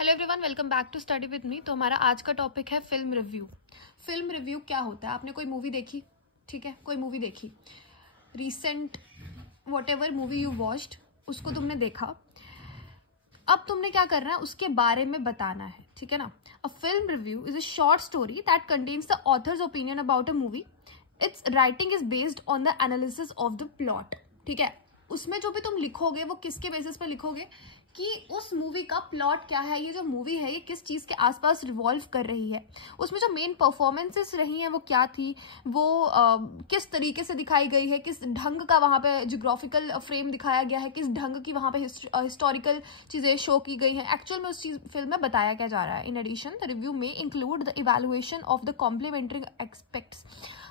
Hello everyone, welcome back to study with me. तो हमारा आज का टॉपिक है फिल्म रिव्यू। फिल्म रिव्यू क्या होता है? आपने कोई मूवी देखी, ठीक है, कोई मूवी देखी recent, what ever movie you watched, उसको तुमने देखा। अब तुमने क्या करना है, उसके बारे में बताना है, ठीक है ना। अ film review is a short story that contains the author's opinion about a movie. It's writing is based on the analysis of the plot, ठीक है। उसमें जो भी तुम लिखोगे वो किसके बेसिस पे लिखोगे कि उस मूवी का प्लॉट क्या है, ये जो मूवी है ये किस चीज के आसपास रिवॉल्व कर रही है, उसमें जो मेन परफॉर्मेंसेस रही हैं वो क्या थी, वो किस तरीके से दिखाई गई है, किस ढंग का वहाँ पे जियोग्राफिकल फ्रेम दिखाया गया है, किस ढंग की वहाँ पे हिस्टोरिकल चीजें शो की गई हैं, एक्चुअल में उस चीज फिल्म में बताया क्या जा रहा है। इन एडिशन द रिव्यू में include the evaluation of the complementary aspects.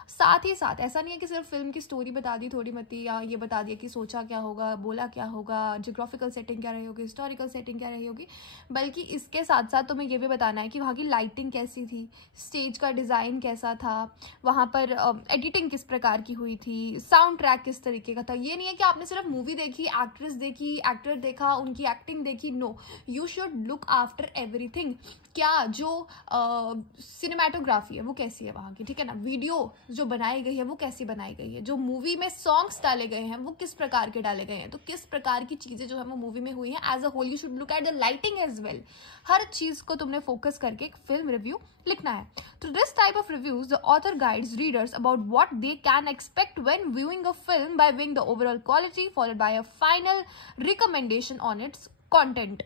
साथ ही साथ ऐसा नहीं है कि सिर्फ फिल्म की स्टोरी बता दी थोड़ी मती, या ये बता दिया कि सोचा क्या होगा, बोला क्या होगा, जियोग्राफिकल सेटिंग क्या रही होगी, हिस्टोरिकल सेटिंग क्या रही होगी, बल्कि इसके साथ साथ तुम्हें ये भी बताना है कि वहाँ की लाइटिंग कैसी थी, स्टेज का डिज़ाइन कैसा था, वहाँ पर एडिटिंग किस प्रकार की हुई थी, साउंड ट्रैक किस तरीके का था। ये नहीं है कि आपने सिर्फ मूवी देखी, एक्ट्रेस देखी, एक्टर देखा, उनकी एक्टिंग देखी। No, you should look after everything. क्या जो सिनेमाटोग्राफी है वो कैसी है वहाँ की, ठीक है ना। वीडियो जो बनाई गई है वो कैसी बनाई गई है, जो मूवी में सॉन्ग्स डाले गए हैं वो किस प्रकार के डाले गए हैं, तो किस प्रकार की चीजें जो है वो मूवी में हुई हैं। As a whole you should look at the lighting as well. हर चीज को तुमने फोकस करके एक फिल्म रिव्यू लिखना है। तो this type of reviews the author guides readers about what they can expect when viewing a film bye viewing the overall quality followed by a final recommendation on it's content.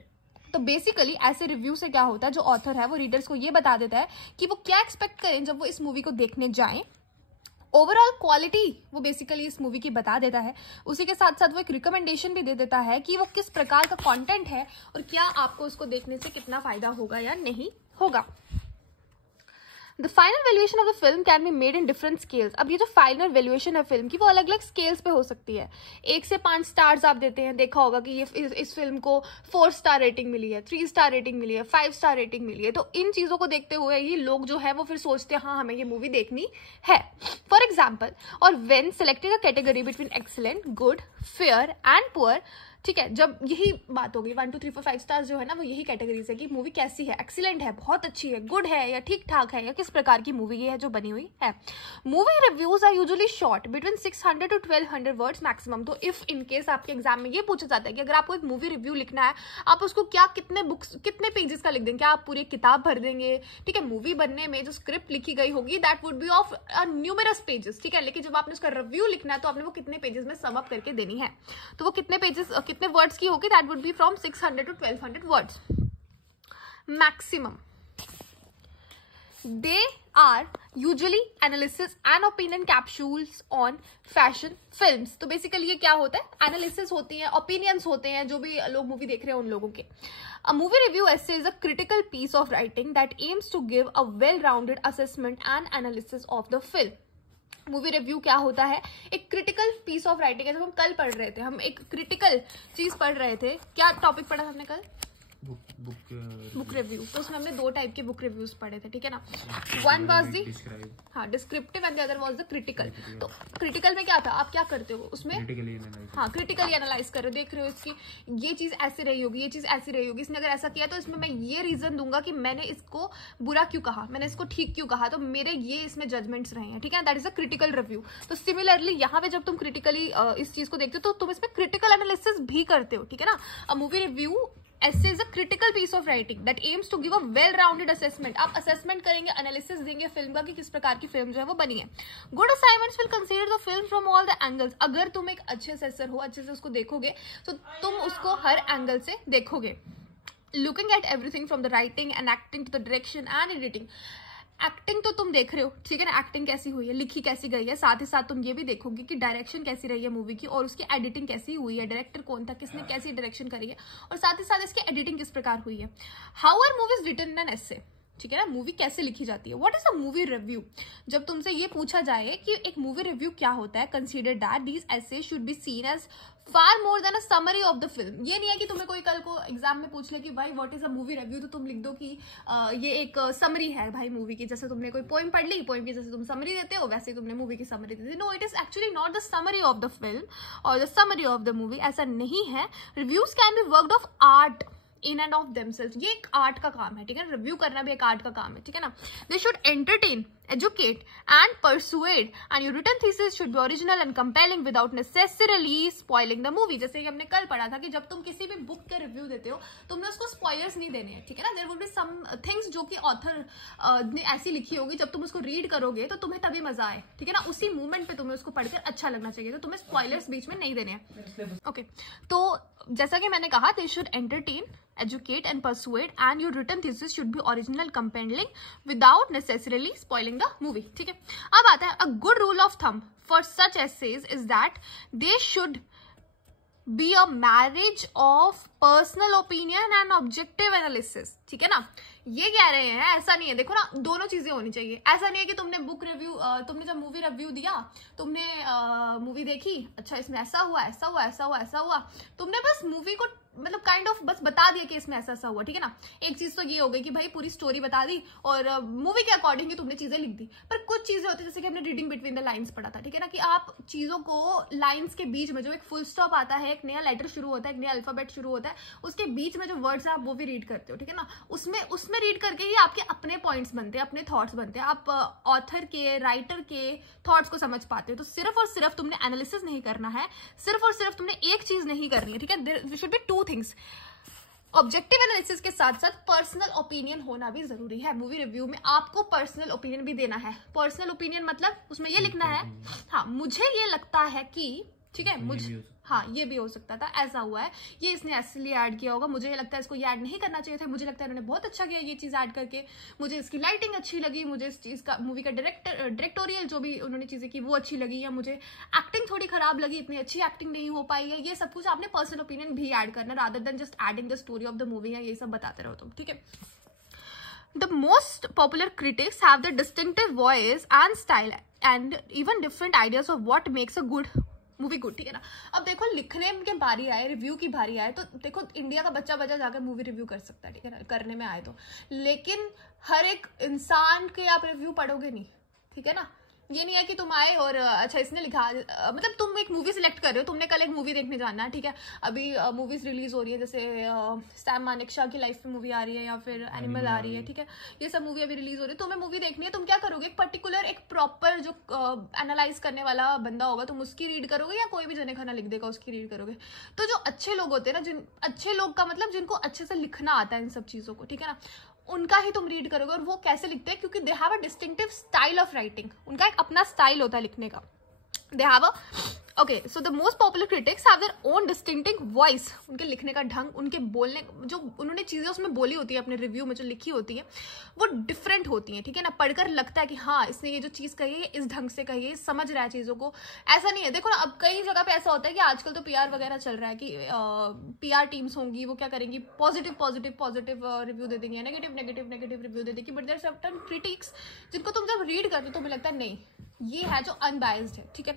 तो basically ऐसे review से क्या होता है, जो author है वो readers को ये बता देता है कि वो क्या एक्सपेक्ट करें जब वो इस मूवी को देखने जाएं। ओवरऑल क्वालिटी वो बेसिकली इस मूवी की बता देता है, उसी के साथ साथ वो एक रिकमेंडेशन भी दे देता है कि वो किस प्रकार का कंटेंट है और क्या आपको उसको देखने से कितना फायदा होगा या नहीं होगा। The final valuation of the film can be made in different scales. अब ये जो फाइनल वैल्यूएशन है फिल्म की वो अलग अलग स्केल्स पे हो सकती है। 1 से 5 स्टार्स आप देते हैं, देखा होगा कि ये इस फिल्म को 4 स्टार रेटिंग मिली है, 3 स्टार रेटिंग मिली है, 5 स्टार रेटिंग मिली है। तो इन चीजों को देखते हुए ही लोग जो है वो फिर सोचते हैं हाँ हमें ये मूवी देखनी है। फॉर एग्जाम्पल, और when selecting a category between excellent, good, fair and poor, ठीक है, जब यही बात होगी 1 2 3 4 5 स्टार्स जो है ना वो यही कैटेगरीज है कि मूवी कैसी है, एक्सीलेंट है, बहुत अच्छी है, गुड है या ठीक ठाक है, या किस प्रकार की मूवी है जो बनी हुई है। Movie reviews are usually short between 600 to 1200 words maximum. तो इफ इन केस आपके एग्जाम में ये पूछा जाता है कि अगर आपको एक मूवी रिव्यू लिखना है, आप उसको क्या कितने पेजेस का लिख देंगे, क्या आप पूरी किताब भर देंगे, ठीक है। मूवी बनने में जो स्क्रिप्ट लिखी गई होगी that would be of numerous pages, ठीक है, लेकिन जब आपने उसका रिव्यू लिखना है तो आपने वो कितने पेजेस में सम अप करके देनी है। तो वो कितने पेजेस कितने वर्ड्स की होगी, that would be from 600 to 1200 words maximum. They are usually analysis and opinion capsules on fashion films। तो बेसिकली ये क्या होता है, एनालिसिस होती है, ओपिनियंस होते हैं, जो भी लोग मूवी देख रहे हैं उन लोगों के। A movie review essay is a critical piece of writing that aims to give a well-rounded assessment and analysis of the film। Movie review क्या होता है, एक क्रिटिकल पीस ऑफ राइटिंग है। जब हम कल पढ़ रहे थे, हम एक क्रिटिकल चीज पढ़ रहे थे, क्या टॉपिक पढ़ा हमने कल, बुक रिव्यू। तो उसमें हमने 2 टाइप के बुक रिव्यूज पढ़े थे, ठीक है ना। One was the descriptive and the other was the critical. तो क्रिटिकल में क्या था, आप क्या करते हो उसमें, क्रिटिकली एनालाइज कर रहे हो, देख रहे हो इसकी ये चीज ऐसे रही होगी, ये चीज ऐसी रही होगी, इसने अगर ऐसा किया तो इसमें मैं ये रीजन दूंगा कि मैंने इसको बुरा क्यों कहा, मैंने इसको ठीक क्यों कहा, तो मेरे ये इसमें जजमेंट्स रहे हैं, ठीक है। That is a critical review. तो सिमिलरली यहाँ पे जब तुम क्रिटिकली इस चीज को देखते हो तो तुम इसमें क्रिटिकल एनालिसिस भी करते हो, ठीक है ना। अ movie review essay is a critical piece of writing that aims to give a well-rounded assessment। आप असेसमेंट करेंगे, एनालिसिस देंगे फिल्म का कि किस प्रकार की फिल्म जो है वो बनी है। Good assignments will consider the film from all the angles. अगर तुम एक अच्छे असेसर हो, अच्छे से उसको देखोगे तो तुम उसको हर एंगल से देखोगे। Looking at everything from the writing and acting to the direction and editing. Acting तो तुम देख रहे हो, ठीक है ना, एक्टिंग कैसी हुई है, लिखी कैसी गई है, साथ ही साथ तुम ये भी देखोगे कि डायरेक्शन कैसी रही है मूवी की और उसकी एडिटिंग कैसी हुई है, डायरेक्टर कौन था, किसने कैसी डायरेक्शन करी है, और साथ ही साथ इसकी एडिटिंग किस प्रकार हुई है। How are movies written in an essay, ठीक है ना, मूवी कैसे लिखी जाती है। What is a movie review, जब तुमसे ये पूछा जाए कि एक मूवी रिव्यू क्या होता है, consider that these essay should be seen as far more than a summary of the film. ये नहीं है कि तुम्हें कोई कल को एग्जाम में पूछ ले कि भाई what is a movie review, तो तुम लिख दो कि ये एक समरी है भाई मूवी की। जैसे तुमने कोई पोएम पढ़ ली, पोएम की जैसे तुम समरी देते हो वैसे ही तुमने मूवी की समरी दी थी। No, it is actually not the summary of the film और the summary of the movie, ऐसा नहीं है। Reviews can be worked of art in and of themselves. ये एक आर्ट का काम है, ठीक है, रिव्यू करना भी एक आर्ट का काम है, ठीक है ना। They should entertain, educate and persuade, and your written thesis should be original and compelling without necessarily spoiling the movie। जैसे कि हमने कल पढ़ा था कि जब तुम किसी भी बुक के रिव्यू देते हो तुमने उसको स्पॉयलर्स नहीं देने हैं, ठीक है ना। There will be some things जो कि ऑथर ने ऐसी लिखी होगी, जब तुम उसको रीड करोगे तो तुम्हें तभी मजा आए, ठीक है ना, उसी मूवमेंट पे तुम्हें उसको पढ़कर अच्छा लगना चाहिए, तो तुम्हें स्पॉयलर्स बीच में नहीं देने हैं। ओके, तो जैसा कि मैंने कहा, they should entertain, educate and persuade, and your written thesis should be original, compelling without necessarily spoiling the movie, ठीक है। अब आता है, a good rule of thumb for such essays is that they should be a marriage of personal opinion and objective analysis, ठीक है ना। ये कह रहे हैं, ऐसा नहीं है, देखो ना, दोनों चीजें होनी चाहिए। ऐसा नहीं है कि तुमने बुक रिव्यू, तुमने जब मूवी रिव्यू दिया, तुमने मूवी देखी, अच्छा इसमें ऐसा हुआ, ऐसा हुआ, ऐसा हुआ, ऐसा हुआ, तुमने बस मूवी को मतलब काइंड ऑफ बस बता दिया कि इसमें ऐसा ऐसा हुआ, ठीक है ना। एक चीज तो ये हो गई कि भाई पूरी स्टोरी बता दी और मूवी के अकॉर्डिंग ही तुमने चीजें लिख दी। पर कुछ चीजें होती है, जैसे कि हमने रीडिंग बिटवीन द लाइंस पढ़ा था, ठीक है ना, कि आप चीजों को लाइंस के बीच में जो एक फुल स्टॉप आता है, एक नया लेटर शुरू होता है, एक नया अल्फाबेट शुरू होता है, उसके बीच में जो वर्ड्स है आप वो भी रीड करते हो, ठीक है ना। उसमें रीड करके ही आपके अपने पॉइंट्स बनते हैं, अपने थॉट्स बनते हैं, आप ऑथर के, राइटर के थॉट्स को समझ पाते हो। तो सिर्फ और सिर्फ तुमने एनालिसिस नहीं करना है, सिर्फ और सिर्फ तुमने एक चीज नहीं करनी है, ठीक है। There should be two things, objective analysis के साथ साथ पर्सनल ओपिनियन होना भी जरूरी है। मूवी रिव्यू में आपको पर्सनल ओपिनियन भी देना है। पर्सनल ओपिनियन मतलब उसमें ये लिखना है, हाँ मुझे ये लगता है कि, ठीक है, मुझे, हाँ ये भी हो सकता था, ऐसा हुआ है, ये इसने इसलिए ऐड किया होगा, मुझे लगता है इसको ये ऐड नहीं करना चाहिए था, मुझे लगता है उन्होंने बहुत अच्छा किया ये चीज ऐड करके, मुझे इसकी लाइटिंग अच्छी लगी, मुझे इस चीज का, मूवी का डायरेक्टोरियल जो भी उन्होंने चीजें की वो अच्छी लगी, या मुझे एक्टिंग थोड़ी खराब लगी, इतनी अच्छी एक्टिंग नहीं हो पाई है। ये सब कुछ आपने पर्सनल ओपिनियन भी ऐड करना, rather than just adding the story of the movie, या ये सब बताते रहो तुम, ठीक है। The most popular critics have the distinctive voice and style and even different ideas of what makes a good movie good, ठीक है ना। अब देखो, लिखने के बारी आए, रिव्यू की बारी आए, तो देखो इंडिया का बच्चा जाकर मूवी रिव्यू कर सकता है, ठीक है ना, करने में आए तो, लेकिन हर एक इंसान के आप रिव्यू पढ़ोगे नहीं, ठीक है ना। ये नहीं है कि तुम आए और अच्छा इसने लिखा, मतलब तुम एक मूवी सिलेक्ट कर रहे हो, तुमने कल एक मूवी देखने जाना है, ठीक है, अभी मूवीज रिलीज हो रही है, जैसे सैम मानेकशॉ की लाइफ पे मूवी आ रही है, या फिर एनिमल आ रही है, ठीक है, ये सब मूवी अभी रिलीज हो रही है, तुम्हें मूवी देखनी है, तुम क्या करोगे, एक पर्टिकुलर, एक प्रॉपर जो एनालाइज करने वाला बंदा होगा, तुम उसकी रीड करोगे, या कोई भी जने खाना लिख देगा उसकी रीड करोगे। तो जो अच्छे लोग होते हैं ना, अच्छे लोग का मतलब जिनको अच्छे से लिखना आता है इन सब चीजों को, ठीक है ना, उनका ही तुम रीड करोगे। और वो कैसे लिखते हैं, क्योंकि they have a distinctive style of writing, उनका एक अपना स्टाइल होता है लिखने का। They have a, okay, so the most popular critics have their own distinctive voice, उनके लिखने का ढंग, उनके बोलने, जो उन्होंने चीजें उसमें बोली होती है अपने रिव्यू में, जो लिखी होती है वो डिफरेंट होती है, ठीक है ना। पढ़कर लगता है कि हाँ इसने ये जो चीज कही है इस ढंग से कही है, समझ रहा है चीजों को। ऐसा नहीं है, देखो ना, अब कई जगह पे ऐसा होता है कि आजकल तो पीआर वगैरह चल रहा है कि पीआर टीम्स होंगी, वो क्या करेंगी, पॉजिटिव रिव्यू दे देंगे, नेगेटिव रिव्यू दे देंगी। But there are certain critics जिनको तुम जब रीड करते हो तुम्हें लगता है नहीं ये है जो अनबायस्ड है, ठीक है।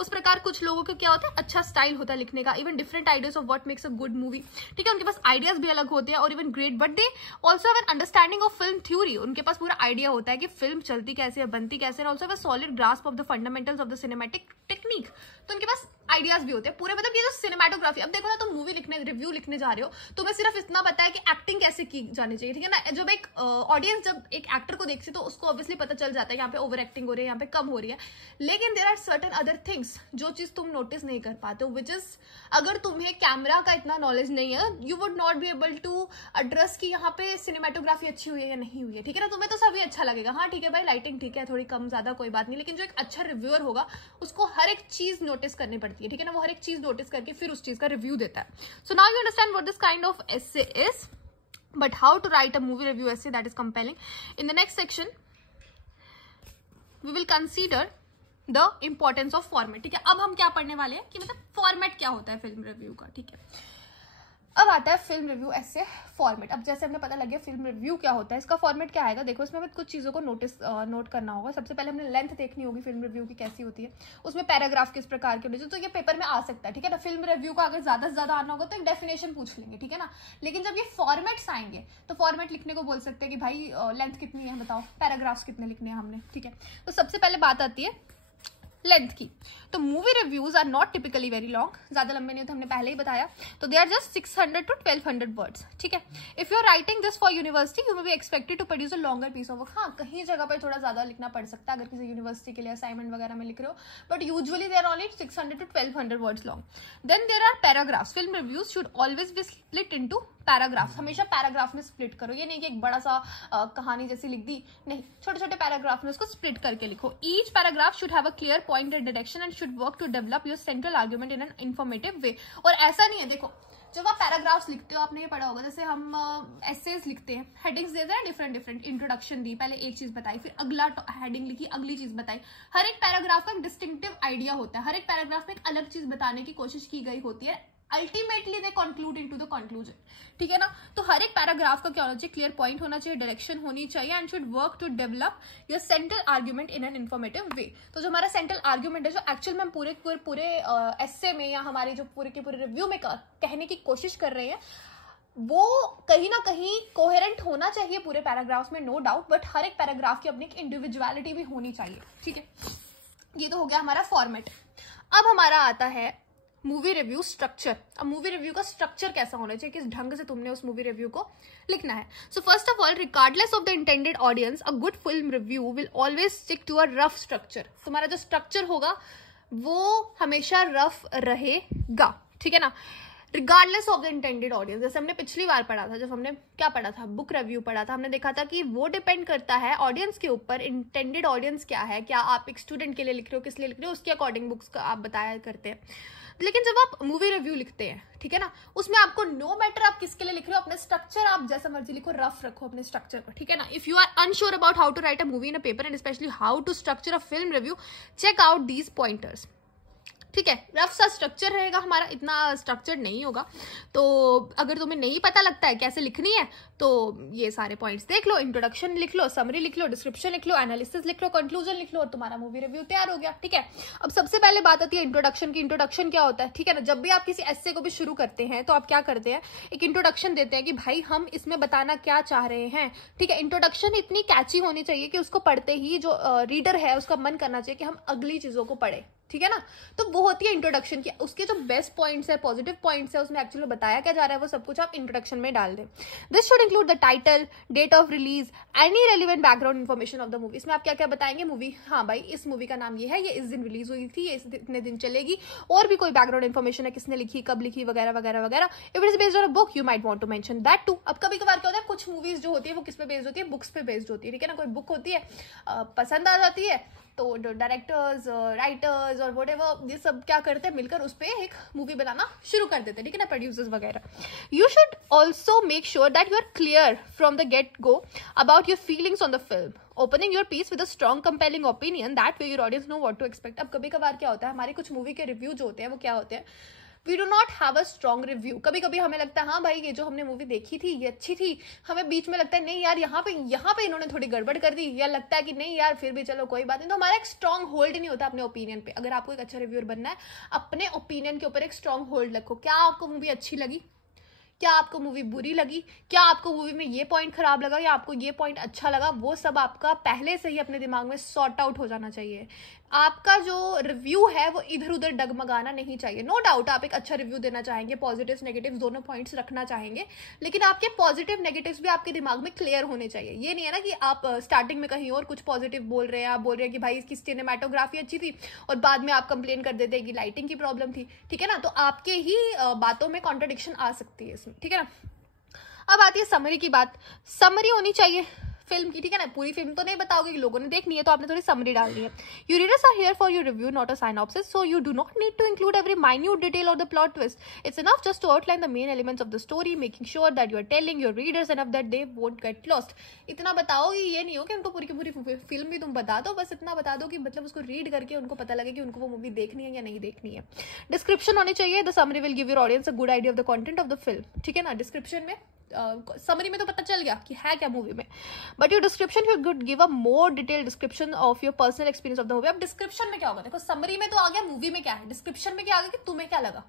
उस प्रकार कुछ लोगों का क्या होता है, अच्छा स्टाइल होता है लिखने का, even different ideas of what makes a good movie, ठीक है, उनके पास आइडियाज भी अलग होते हैं और even great, but they also have an understanding of film theory, उनके पास पूरा आइडिया होता है कि फिल्म चलती कैसे है, बनती कैसे है, also have a solid grasp of the fundamentals of the cinematic technique. तो उनके पास आइडियाज भी होते हैं पूरे, मतलब ये जो सिनेमाटोग्राफी, अब देखो ना, तुम मूवी लिखने, रिव्यू लिखने जा रहे हो, तुम्हें सिर्फ इतना पता है कि एक्टिंग कैसे की जानी चाहिए, ठीक है ना। जब एक ऑडियंस जब एक एक्टर को देखती है तो उसको ऑब्वियसली पता चल जाता है यहाँ पे ओवर एक्टिंग हो रही है, यहाँ पे कम हो रही है, लेकिन there are certain other things जो चीज तुम नोटिस नहीं कर पाते हो, विच इज, अगर तुम्हें कैमरा का इतना नॉलेज नहीं है, you would not be able to address कि यहाँ पे सिनेमाटोग्राफी अच्छी हुई है या नहीं हुई है, ठीक है ना। तुम्हें तो सभी अच्छा लगेगा, हाँ ठीक है भाई लाइटिंग ठीक है, थोड़ी कम ज्यादा कोई बात नहीं, लेकिन जो एक अच्छा रिव्यूअर होगा उसको हर एक चीज नोटिस करनी पड़ती है, ठीक है ना, वो हर एक चीज नोटिस करके फिर उस चीज का रिव्यू देता है। So now you understand what this kind of essay is, but how to write a movie review essay that is compelling. In the next section we will consider the importance of format, ठीक है। अब हम क्या पढ़ने वाले हैं कि मतलब फॉर्मेट क्या होता है फिल्म रिव्यू का, ठीक है। अब आता है फिल्म रिव्यू ऐसे फॉर्मेट। अब जैसे हमें पता लग गया फिल्म रिव्यू क्या होता है, इसका फॉर्मेट क्या आएगा, देखो इसमें हमें कुछ चीज़ों को नोट करना होगा। सबसे पहले हमने लेंथ देखनी होगी फिल्म रिव्यू की कैसी होती है, उसमें पैराग्राफ किस प्रकार के होते हैं, तो ये पेपर में आ सकता है, ठीक है ना। फिल्म रिव्यू का अगर ज़्यादा से ज़्यादा आना होगा तो एक डेफिनेशन पूछ लेंगे, ठीक है ना। लेकिन जब ये फॉर्मेट्स आएंगे तो फॉर्मेट लिखने को बोल सकते हैं कि भाई लेंथ कितनी है बताओ, पैराग्राफ्स कितने लिखने हैं हमने, ठीक है। तो सबसे पहले बात आती है लेंथ की। तो movie reviews are not typically very long, ज्यादा लंबे नहीं होते, हमने पहले ही बताया। तो they are just 600 to 1200 words, ठीक है। If you are writing this for university you may be expected to produce a longer piece of work. हाँ, कहीं जगह पर थोड़ा ज्यादा लिखना पड़ सकता है अगर किसी यूनिवर्सिटी के लिए असाइनमेंट वगैरह में लिख रहे हो, but usually they are only 600 to 1200 words long. Then there are paragraphs. Film reviews should always be split into paragraphs. हमेशा पैराग्राफ में स्प्लिट करो, ये नहीं कि एक बड़ा सा कहानी जैसी लिख दी, नहीं, छोटे छोटे पैराग्राफ में उसको स्प्लिट करके लिखो। Each paragraph should have a clear point and direction and should work to develop your central argument in an informative way. और ऐसा नहीं है, देखो जब आप पैराग्राफ्स लिखते हो, आपने ये पढ़ा होगा, जैसे हम एसेज लिखते हैं, हेडिंग्स देते हैं डिफरेंट डिफरेंट, इंट्रोडक्शन दी, पहले एक चीज बताई, फिर अगला हेडिंग लिखी, अगली चीज बताई। हर एक पैराग्राफ का एक डिस्टिंक्टिव आइडिया होता है, हर एक पैराग्राफ में एक अलग चीज बताने की कोशिश की गई होती है। Ultimately they conclude into the conclusion, ठीक है ना। तो हर एक पैराग्राफ का क्या होना चाहिए, क्लियर पॉइंट होना चाहिए, डायरेक्शन होनी चाहिए, and should work to develop your central argument in an informative way. तो जो हमारा सेंट्रल आर्ग्यूमेंट है, जो एक्चुअल में हम पूरे एस्से में या हमारे जो पूरे के पूरे रिव्यू में कहने की कोशिश कर रहे हैं, वो कहीं ना कहीं कोहेरेंट होना चाहिए पूरे पैराग्राफ्स में, नो डाउट, बट हर एक पैराग्राफ की अपनी एक इंडिविजुअलिटी भी होनी चाहिए, ठीक है। ये तो हो गया हमारा फॉर्मेट। अब हमारा आता है मूवी रिव्यू स्ट्रक्चर। अब मूवी रिव्यू का स्ट्रक्चर कैसा होना चाहिए, किस ढंग से तुमने उस मूवी रिव्यू को लिखना है। So first of all, regardless of the intended audience, a good film review will always stick to a rough structure. तुम्हारा जो स्ट्रक्चर होगा वो हमेशा रफ रहेगा, ठीक है ना। Regardless of the intended audience, जैसे हमने पिछली बार पढ़ा था, जब हमने क्या पढ़ा था, बुक रिव्यू पढ़ा था, हमने देखा था कि वो डिपेंड करता है ऑडियंस के ऊपर। इंटेंडेड ऑडियंस क्या है, क्या आप एक स्टूडेंट के लिए लिख रहे हो, किस लिए लिख रहे हो, उसके अकॉर्डिंग बुक्स का आप बताया करते हैं। लेकिन जब आप मूवी रिव्यू लिखते हैं, ठीक है ना, उसमें आपको नो मैटर आप किसके लिए लिख रहे हो, अपने स्ट्रक्चर आप जैसा मर्जी लिखो, रफ रखो अपने स्ट्रक्चर को, ठीक है ना। If you are unsure about how to write a movie in a paper and especially how to structure a film review, check out these pointers, ठीक है। रफ सा स्ट्रक्चर रहेगा हमारा, इतना स्ट्रक्चर नहीं होगा। तो अगर तुम्हें नहीं पता लगता है कैसे लिखनी है, तो ये सारे पॉइंट्स देख लो, इंट्रोडक्शन लिख लो, समरी लिख लो, डिस्क्रिप्शन लिख लो, एनालिसिस लिख लो, कंक्लूजन लिख लो, और तुम्हारा मूवी रिव्यू तैयार हो गया, ठीक है। अब सबसे पहले बात आती है इंट्रोडक्शन की। इंट्रोडक्शन क्या होता है, ठीक है ना। जब भी आप किसी एस्से को भी शुरू करते हैं तो आप क्या करते हैं, एक इंट्रोडक्शन देते हैं कि भाई हम इसमें बताना क्या चाह रहे हैं, ठीक है। इंट्रोडक्शन इतनी कैची होनी चाहिए कि उसको पढ़ते ही जो रीडर है उसका मन करना चाहिए कि हम अगली चीजों को पढ़े, ठीक है ना। तो वो होती है इंट्रोडक्शन की। उसके जो बेस्ट पॉइंट्स है, पॉजिटिव पॉइंट्स है, उसमें एक्चुअली बताया क्या जा रहा है, वो सब कुछ आप इंट्रोडक्शन में डाल दें। This should include the title, date of release, any relevant background information of the movie. इसमें आप क्या क्या बताएंगे, मूवी, हाँ भाई इस मूवी का नाम ये है, ये इस दिन रिलीज हुई थी, ये इतने दिन चलेगी, और भी कोई बैकग्राउंड इन्फॉर्मेशन है, किसने लिखी, कब लिखी, वगैरह वगैरह वगैरह। If it is based on a book you might want to mention that too. अब कभी कभार क्या होता है, कुछ मूवीज जो होती है वो किस पे बेस्ड होती है, बुक्स पे बेस्ड होती है, ठीक है ना। कोई बुक होती है, पसंद आ जाती है, तो डायरेक्टर्स, राइटर्स और व्हाटएवर ये सब क्या करते हैं, मिलकर उस पर एक मूवी बनाना शुरू कर देते हैं, ठीक है ना, प्रोड्यूसर्स वगैरह। You should also make sure that you are clear from the get go about your feelings on the film, opening your piece with a strong compelling opinion that way your audience know what to expect. अब कभी कभार क्या होता है, हमारे कुछ movie के review जो होते हैं वो क्या होते हैं, we do not have a strong review. कभी कभी हमें लगता है हाँ भाई ये जो हमने मूवी देखी थी ये अच्छी थी, हमें बीच में लगता है नहीं यार यहाँ पे इन्होंने थोड़ी गड़बड़ कर दी, या लगता है कि नहीं यार फिर भी चलो कोई बात नहीं। तो हमारा एक स्ट्रॉन्ग होल्ड नहीं होता अपने ओपिनियन पे। अगर आपको एक अच्छा रिव्यूअर बनना है, अपने ओपिनियन के ऊपर एक स्ट्रॉन्ग होल्ड रखो। क्या आपको मूवी अच्छी लगी, क्या आपको मूवी बुरी लगी, क्या आपको मूवी में ये पॉइंट खराब लगा या आपको ये पॉइंट अच्छा लगा, वो सब आपका पहले से ही अपने दिमाग में सॉर्ट आउट हो जाना चाहिए। आपका जो रिव्यू है वो इधर उधर डगमगाना नहीं चाहिए। नो डाउट आप एक अच्छा रिव्यू देना चाहेंगे, पॉजिटिव नेगेटिव दोनों पॉइंट्स रखना चाहेंगे, लेकिन आपके पॉजिटिव नेगेटिव्स भी आपके दिमाग में क्लियर होने चाहिए। ये नहीं है ना कि आप स्टार्टिंग में कहीं और कुछ पॉजिटिव बोल रहे हैं, आप बोल रहे हैं कि भाई इसकी सिनेमेटोग्राफी अच्छी थी और बाद में आप कंप्लेन कर देते हैं कि लाइटिंग की प्रॉब्लम थी, ठीक है ना। तो आपके ही बातों में कॉन्ट्रडिक्शन आ सकती है इसमें, ठीक है ना। अब आती है समरी की बात। समरी होनी चाहिए फिल्म की, ठीक है ना। पूरी फिल्म तो नहीं बताओगे कि लोगों ने देखनी है, तो आपने थोड़ी समरी डाल दी है। You readers are here for your review not a synopsis, so you do not need to include every minute detail of the plot twist. It's enough just to outline the main elements of the story, making sure that you are telling your readers enough that they won't get lost. इतना बताओ, ये नहीं हो कि उनको पूरी की पूरी फिल्म भी तुम बता दो, बस इतना बता दो कि मतलब उसको रीड करके उनको पता लगे कि उनको वो मूवी देखनी है या नहीं देखनी है। डिस्क्रिप्शन होनी चाहिए। The summary will give your audience a good idea of the content of the film, ठीक है ना। डिस्क्रिप्शन में समरी में तो पता चल गया कि है क्या मूवी में, but your description you good give a more detail description of your personal experience of the movie. अब डिस्क्रिप्शन में क्या होगा, देखो समरी में तो आ गया मूवी में क्या है, डिस्क्रिप्शन में क्या आ गया कि तुम्हें क्या लगा,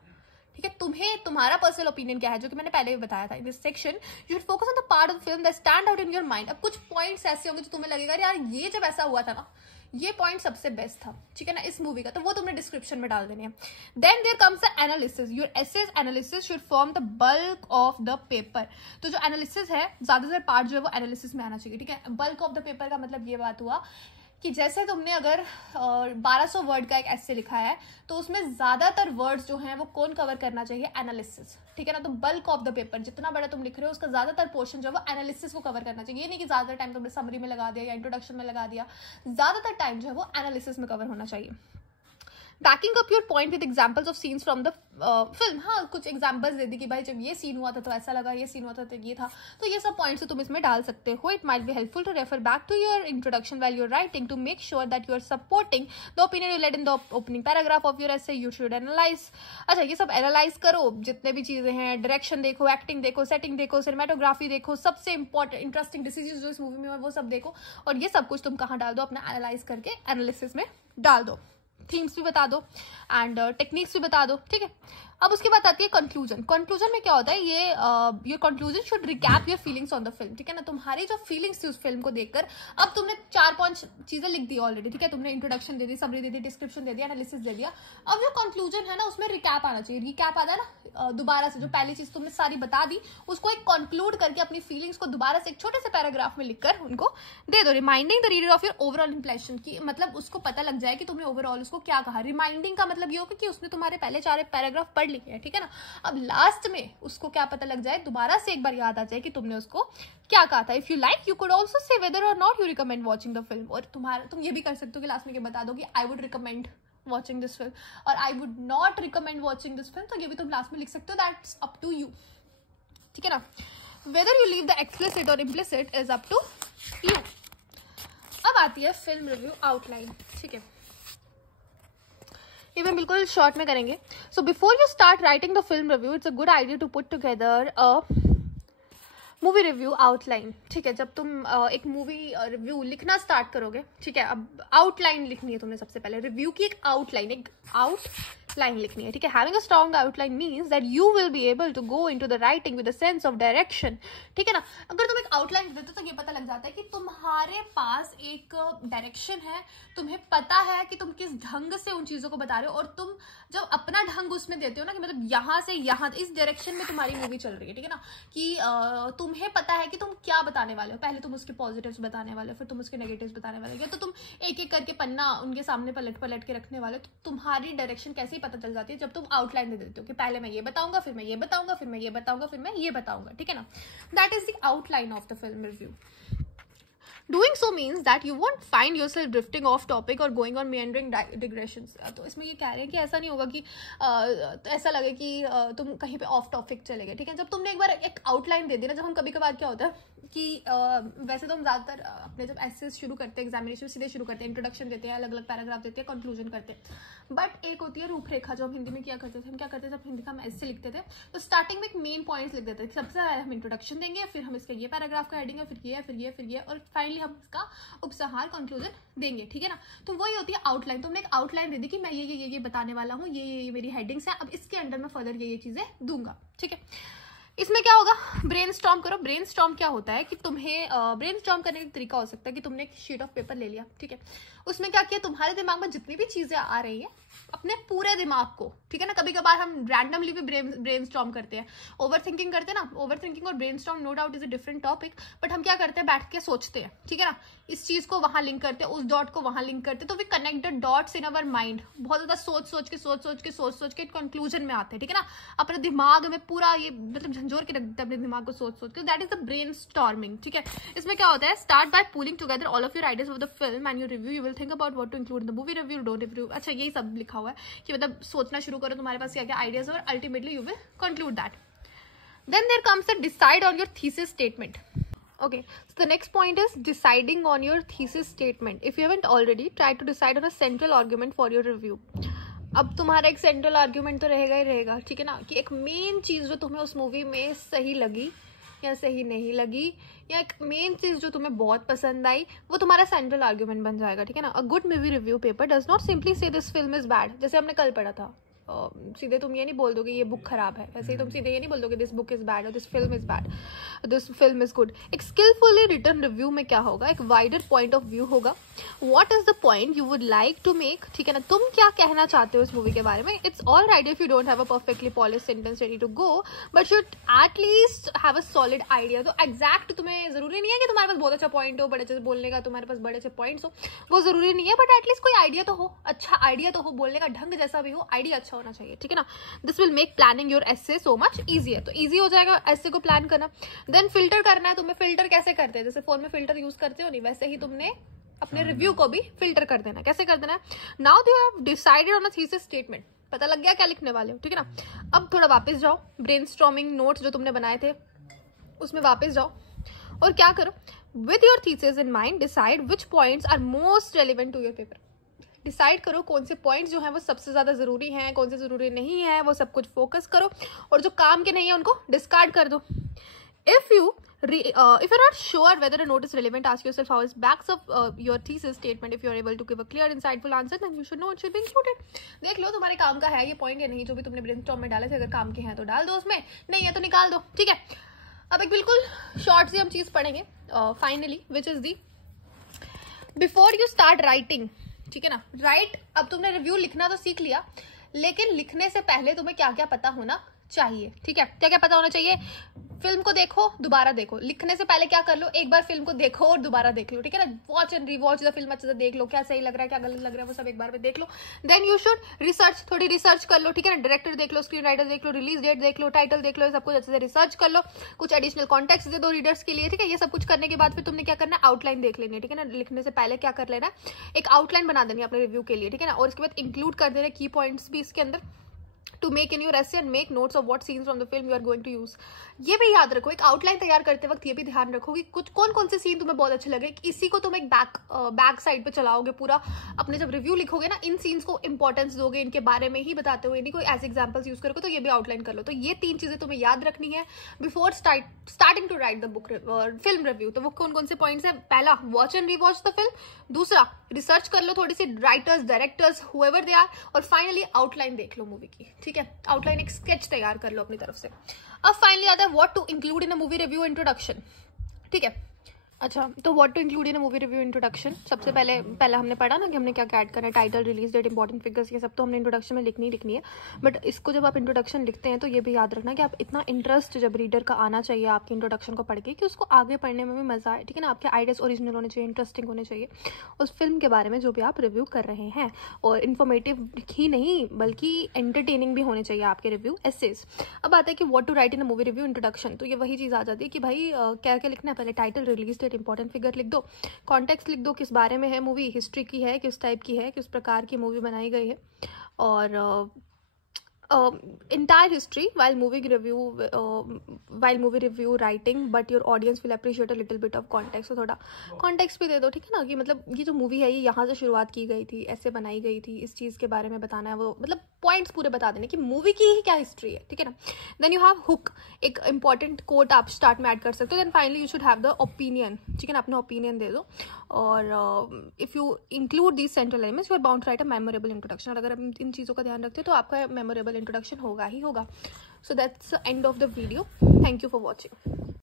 ठीक है, तुम्हारा पर्सनल ओपिनियन क्या है, जो कि मैंने पहले भी बताया था। In this section you should focus on the part of the film that stand out in your mind. अब कुछ पॉइंट्स ऐसे होंगे जो तुम्हें लगेगा यार ये जब ऐसा हुआ था ना, ये पॉइंट सबसे बेस्ट था, ठीक है ना, इस मूवी का, तो वो तुमने डिस्क्रिप्शन में डाल देने हैं. Then there comes the analysis. Your essay's analysis should form the bulk of the paper. तो जो एनालिसिस है, ज्यादातर पार्ट जो है वो एनालिसिस में आना चाहिए, ठीक है. बल्क ऑफ द पेपर का मतलब ये बात हुआ कि जैसे तुमने अगर 1200 वर्ड का एक एसे लिखा है, तो उसमें ज्यादातर वर्ड्स जो हैं वो कौन कवर करना चाहिए, एनालिसिस, ठीक है ना. तो बल्क ऑफ द पेपर, जितना बड़ा तुम लिख रहे हो उसका ज्यादातर पोर्शन जो है वो एनालिसिस को कवर करना चाहिए. ये नहीं कि ज्यादातर टाइम तुमने समरी में लगा दिया या इंट्रोडक्शन में लगा दिया, ज्यादातर टाइम जो है वो एनालिसिस में कवर होना चाहिए. Banking up your point with examples of scenes from the film. हाँ, कुछ एग्जाम्पल्स दे दी कि भाई जब ये सीन हुआ था तो ऐसा लगा, ये सीन हुआ था तो ये था, तो ये सब पॉइंट्स तुम इसमें डाल सकते हो. It might be helpful to refer back to your introduction while you are writing to make sure that you are supporting the opinion you led in the opening paragraph of your essay. You should analyse. अच्छा, ये सब analyse करो, जितने भी चीजें हैं, direction देखो, acting देखो, सेटिंग देखो, सिनेमेटोग्राफी देखो, सबसे इंपॉर्टेंट इंटरेस्टिंग डिसीजन जो इस मूवी में है वो सब देखो, और ये सब कुछ तुम कहाँ डाल दो, अपना एनालाइज करके एनालिसिस में डाल दो. थीम्स भी बता दो एंड टेक्निक्स भी बता दो, ठीक है. अब उसके बाद आती है कंक्लूजन. कंक्लूजन में क्या होता है, ये your conclusion should recap your feelings on the film, ठीक है ना. तुम्हारी जो फीलिंग्स थी उस फिल्म को देखकर, अब तुमने 4-5 चीजें लिख दी ऑलरेडी, ठीक है. तुमने इंट्रोडक्शन दे दी, समरी दे दी, डिस्क्रिप्शन दे दिया, एनालिसिस दे दिया. अब जो कंक्लूजन है ना, उसमें रिकैप आना चाहिए. रिकैप आता है ना, दोबारा से जो पहली चीज तुमने सारी बता दी उसको एक कंक्लूड करके अपनी फीलिंग्स को दोबारा से एक छोटे से पैराग्राफ में लिखकर उनको दे दो. Reminding the reader of your overall impression, की मतलब उसको पता लग जाए कि तुमने ओवरऑल उसको क्या कहा. रिमाइंडिंग का मतलब ये होगा कि उसने तुम्हारे पहले 4 पैराग्राफ पढ़ लिए हैं, ठीक है ना. अब लास्ट में उसको क्या पता लग जाए, दोबारा से एक बार याद आ जाए कि तुमने उसको क्या कहा था. If you like you could also say whether और not you recommend watching the film. और तुम ये भी कर सकते हो कि लास्ट में बता दो कि I would recommend watching this film और I would not recommend watching this film. तो ये भी तुम लास्ट में लिख सकते हो, दैट्स अप टू यू, ठीक है ना. Whether you leave the explicit और implicit is up to you. अब आती है फिल्म रिव्यू आउटलाइन, ठीक है. ये हम बिल्कुल शॉर्ट में करेंगे. So before you start writing the film review, it's a good idea to put together a movie review outline, ठीक है. जब तुम एक मूवी रिव्यू लिखना स्टार्ट करोगे, ठीक है, अब आउटलाइन लिखनी है तुमने. सबसे पहले रिव्यू की एक आउटलाइन लिखनी है, ठीक है. Having a strong outline means that you will be able to go into the writing with a sense of direction, ठीक है ना. अगर तुम एक आउटलाइन देते हो तो ये पता लग जाता है कि तुम्हारे पास एक डायरेक्शन है, तुम्हें पता है कि तुम किस ढंग से उन चीजों को बता रहे हो. और तुम जब अपना ढंग उसमें देते हो ना, कि मतलब यहाँ से यहाँ इस डायरेक्शन में तुम्हारी मूवी चल रही है, ठीक है ना, कि तुम्हें पता है कि तुम क्या बताने वाले हो. पहले तुम उसके पॉजिटिव्स बताने वाले हो, फिर तुम उसके नेगेटिव्स बताने वाले हो, या तो तुम एक एक करके पन्ना उनके सामने पलट के रखने वाले हो. तो तुम्हारी डायरेक्शन कैसे ही पता चल जाती है जब तुम आउटलाइन दे देते हो कि पहले मैं ये बताऊंगा, फिर मैं ये बताऊंगा, फिर मैं ये बताऊंगा, फिर मैं ये बताऊंगा, ठीक है ना. That is the outline of the film review. Doing so means that you won't find yourself drifting off topic or going on meandering digressions. तो इसमें ये कह रहे हैं कि ऐसा नहीं होगा कि ऐसा लगे कि तुम कहीं पे ऑफ टॉपिक चले गए, ठीक है. जब तुमने एक बार एक आउटलाइन दे दी ना, जब हम कभी कभार क्या होता है कि वैसे तो हम ज़्यादातर अपने जब एसेस शुरू करते हैं, एग्जामिनेशन सीधे शुरू करते हैं, इंट्रोडक्शन देते हैं, अलग अलग पैराग्राफ देते हैं, कंक्लूजन करते हैं. बट एक होती है रूपरेखा, जो हम हिंदी में किया करते थे. हम क्या करते थे, जब हिंदी का हम ऐसे लिखते थे तो स्टार्टिंग में एक मेन पॉइंट्स लिख देते थे. सबसे पहले हम इंट्रोडक्शन देंगे, फिर हम इसका ये पैराग्राफ का हेडिंग है, फिर ये, फिर ये, फिर ये, और फाइनली हम इसका उपसंहार कंक्लूजन देंगे, ठीक है ना. तो वही होती है आउटलाइन. तुमने एक आउटलाइन दे दी कि मैं ये बताने वाला हूँ, ये मेरी हेडिंग्स है, अब इसके अंडर में फर्दर ये चीजें दूंगा, ठीक है. इसमें क्या होगा, ब्रेनस्टॉर्म करो. ब्रेनस्टॉर्म क्या होता है कि तुम्हें ब्रेनस्टॉर्म करने का तरीका हो सकता है कि तुमने एक शीट ऑफ पेपर ले लिया, ठीक है. उसमें क्या किया, तुम्हारे दिमाग में जितनी भी चीजें आ रही हैं, अपने पूरे दिमाग को, ठीक है ना. कभी कभार हम रैंडमली भी ब्रेनस्टॉर्म करते हैं, ओवर थिंकिंग करते हैं ना. ओवर थिंकिंग और brainstorm no doubt is a different topic, but हम क्या करते हैं, बैठ के सोचते हैं, ठीक है ना. इस चीज को वहां लिंक करते हैं, उस डॉट को वहां लिंक करते हैं, तो we connect the dots in our mind. बहुत ज्यादा सोच के कंक्लूजन में आते हैं, ठीक है ना. अपने दिमाग में पूरा ये मतलब झंझोर के रखते हैं अपने दिमाग को सोच के. दैट इज द ब्रेनस्टॉर्मिंग, ठीक है. इसमें क्या होता है, start by pulling together all of your ideas of the film and your review. You will think about what to include in the movie review, don't review. अच्छा, यही सब लिखा हुआ है कि मतलब सोचना शुरू करो तुम्हारे पास क्या क्या आइडियाज और ultimately you will conclude that. Then there comes the decide on your thesis statement. Okay, so the next point is deciding on your thesis statement. If you haven't already, try to decide on a central argument for your review. अब तुम्हारा एक central argument तो रहेगा ही रहेगा, ठीक है ना, कि एक मेन चीज जो तुम्हें उस मूवी में सही लगी या सही नहीं लगी, या एक मेन चीज जो तुम्हें बहुत पसंद आई, वो तुम्हारा सेंट्रल आर्ग्यूमेंट बन जाएगा, ठीक है ना. A good movie review paper does not simply से दिस फिल्म इज बैड, जैसे हमने कल पढ़ा था, सीधे तुम ये नहीं बोल दोगे ये बुक खराब है, ऐसे ही तुम सीधे ये नहीं बोल दोगे दिस बुक इज बैड और this film is bad, this film is good. एक स्किलफुली रिटन रिव्यू में क्या होगा, एक वाइडर पॉइंट ऑफ व्यू होगा, what is the point you would like to make, ठीक है ना, तुम क्या कहना चाहते हो इस मूवी के बारे में। It's all right if you don't have a perfectly polish sentence ready to go, but should at least have a solid idea. तो एग्जैक्ट तुम्हें जरूरी नहीं है कि तुम्हारे पास बहुत अच्छा पॉइंट हो, बड़े अच्छे से बोलने का तुम्हारे पास बड़े अच्छे पॉइंट्स हो, वो जरूरी नहीं है, बट एटलीस्ट कोई आइडिया तो हो, अच्छा आइडिया तो हो, बोलने का ढंग जैसा भी हो, आइडिया अच्छा होना चाहिए, ठीक है ना। This will make planning your essay so much easier. तो ईजी हो जाएगा एसे को प्लान करना। देन फिल्टर करना है तुम्हें। फिल्टर कैसे करते हैं, जैसे फोन में फिल्टर यूज करते हो नहीं, वैसे ही तुमने अपने रिव्यू को भी फिल्टर कर देना। कैसे कर देना है, now you have decided on a thesis statement, पता लग गया क्या लिखने वाले हो, ठीक है ना। अब थोड़ा वापस जाओ, ब्रेनस्टॉर्मिंग नोट्स जो तुमने बनाए थे उसमें वापस जाओ और क्या करो, with your thesis in mind decide which points are most relevant to your paper. Decide करो कौन से पॉइंट्स जो हैं वो सबसे ज़्यादा ज़रूरी हैं, कौन से ज़रूरी नहीं है, वो सब कुछ फोकस करो, और जो काम के नहीं है उनको डिस्कार्ड कर दो। If you're not sure whether a note is relevant, ask yourself how it backs up your thesis statement. If you're able to give a clear, insightful answer, then you should know it should be included. देख लो तुम्हारे काम का है ये point या नहीं, जो भी तुमने ब्रेनस्टॉर्म में डाले थे, अगर काम के हैं तो डाल दो उसमें, नहीं है तो निकाल दो, ठीक है। अब एक बिल्कुल शॉर्ट सी हम चीज़ पढ़ेंगे finally, which is the before you start writing, ठीक है ना। राइट, अब तुमने रिव्यू लिखना तो सीख लिया, लेकिन लिखने से पहले तुम्हें क्या क्या पता होना चाहिए, ठीक है। क्या क्या पता होना चाहिए, फिल्म को देखो दोबारा देखो, लिखने से पहले क्या कर लो, एक बार फिल्म को देखो और दोबारा देख लो, ठीक है ना। Watch and rewatch the film, अच्छे से देख लो, क्या सही लग रहा है क्या गलत लग रहा है वो सब एक बार में देख लो। देन यू शुड रिसर्च, थोड़ी रिसर्च कर लो, ठीक है ना। डायरेक्टर देख लो, स्क्रीन राइटर देख लो, रिलीज डेट देख लो, टाइटल देख लो, सब कुछ अच्छे से रिसर्च कर लो, कुछ एडिशनल कॉन्टेक्स्ट दे दो रीडर्स के लिए, ठीक है। ये सब कुछ करने के बाद फिर तुमने क्या करना है, आउटलाइन देख लेनी है, ठीक है ना। लिखने से पहले क्या कर लेना है, एक आउटलाइन बना देनी है अपने रिव्यू के लिए, ठीक है ना। और इसके बाद इंक्लूड कर देना की पॉइंट्स भी इसके अंदर, to make in your essay and make notes of what scenes from the film you are going to use। ये भी याद रखो, एक आउटलाइन तैयार करते वक्त ये भी ध्यान रखो कि कुछ कौन से सीन तुम्हें बहुत अच्छे लगे, इसी को तुम एक बैक साइड पे चलाओगे पूरा अपने, जब रिव्यू लिखोगे ना, इन सीन्स को इंपॉर्टेंस दोगे, इनके बारे में ही बताते हुए, नहीं कोई एज एग्जाम्पल्स यूज करोगे, तो ये भी आउटलाइन कर लो। तो ये 3 चीजें तुम्हें याद रखनी है before starting to write the book film review. तो वो कौन से पॉइंट्स है, पहला watch and rewatch the film, दूसरा रिसर्च कर लो थोड़ी सी, writers directors whoever they are, और फाइनली आउटलाइन देख लो मूवी की, ठीक है। आउटलाइन एक स्केच तैयार कर लो अपनी तरफ से। अब फाइनली आता है what to include in a movie review introduction, ठीक है। अच्छा, तो what to include in a movie review introduction, सबसे पहले हमने पढ़ा ना कि हमने क्या क्या ऐड करना है, title, release date, important figures, ये सब तो हमने इंट्रोडक्शन में लिखनी है। बट इसको जब आप इंट्रोडक्शन लिखते हैं तो ये भी याद रखना कि आप इतना इंटरेस्ट जब रीडर का आना चाहिए आपकी इंट्रोडक्शन को पढ़ के, कि उसको आगे पढ़ने में भी मजा आए, ठीक है ना। आपके आइडियाज ओरिजिनल होने चाहिए, इंटरेस्टिंग होने चाहिए उस फिल्म के बारे में जो भी आप रिव्यू कर रहे हैं, और इन्फॉर्मेटिव ही नहीं बल्कि एंटरटेनिंग भी होने चाहिए आपके रिव्यू एसेज। अब आता है कि what to write in a movie review introduction, तो ये वही चीज़ आ जाती है कि भाई क्या क्या लिखना है, पहले title, release date, important figure लिख दो, कॉन्टेक्स्ट लिख दो, किस बारे में है मूवी, हिस्ट्री की है, किस टाइप की है, किस प्रकार की मूवी बनाई गई है, और entire history while movie review writing, but your audience will appreciate a little bit of context। तो थोड़ा context भी दे दो, ठीक है ना, कि मतलब ये जो मूवी है ये यहाँ से शुरुआत की गई थी, ऐसे बनाई गई थी, इस चीज़ के बारे में बताना है, वो मतलब पॉइंट्स पूरे बता देने कि मूवी की ही क्या हिस्ट्री है, ठीक है ना। देन यू हैव हुक, एक इंपॉर्टेंट कोट आप स्टार्ट में ऐड कर सकते हो। Then finally you should have the opinion, ठीक है ना, अपना ओपिनियन दे दो। और if you include these central elements you are bound to write a memorable introduction. अगर हम इन चीज़ों का ध्यान रखते हैं तो आपका मेमोरेबल इंट्रोडक्शन होगा ही होगा। So that's the end of the video. Thank you for watching.